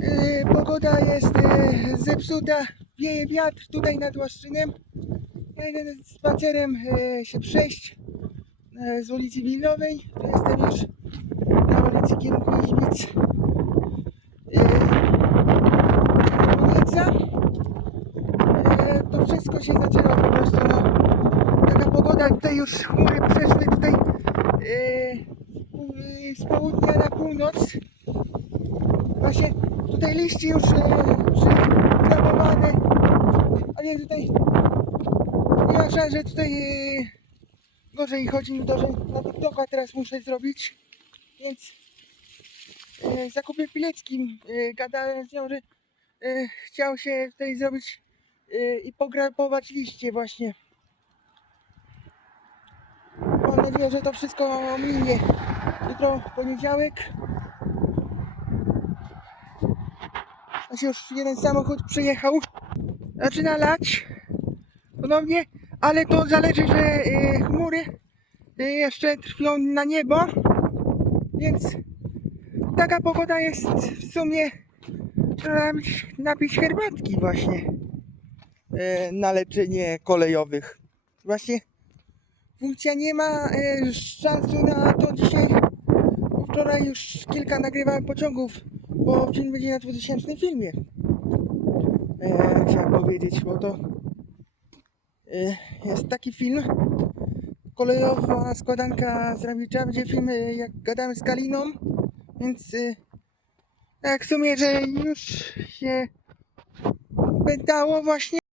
Yy, pogoda jest yy, zepsuta, wieje wiatr tutaj nad Łaszczynem. Ja idę spacerem yy, się przejść z ulicy Wilnowej. Tu jestem już na ulicy kierunku ulica. Yy, to wszystko się zaczęło po prostu, no, taka pogoda, tutaj już chmury przeszły tutaj z południa na północ. Właśnie tutaj liście już e, przykramowane, a więc tutaj nie ma szans, że tutaj e, gorzej chodzi mi to, że na TikToka teraz muszę zrobić, więc e, zakupy Pileckim e, gadałem z nią, że e, chciał się tutaj zrobić e, i pograpować liście właśnie. Mam nadzieję, że to wszystko minie. Jutro poniedziałek. Właśnie już jeden samochód przyjechał. Zaczyna lać ponownie, ale to zależy, że y, chmury y, jeszcze trwią na niebo, więc taka pogoda jest w sumie trzeba napić, herbatki właśnie y, na leczenie kolejowych. Właśnie funkcja nie ma szansu na to Wczoraj już kilka nagrywałem pociągów bo film będzie na 2000 filmie. E, chciałem powiedzieć, bo to e, jest taki film. Kolejowa składanka z Ramicza będzie film, e, jak gadałem z Kaliną, więc e, tak w sumie, że już się pętało właśnie.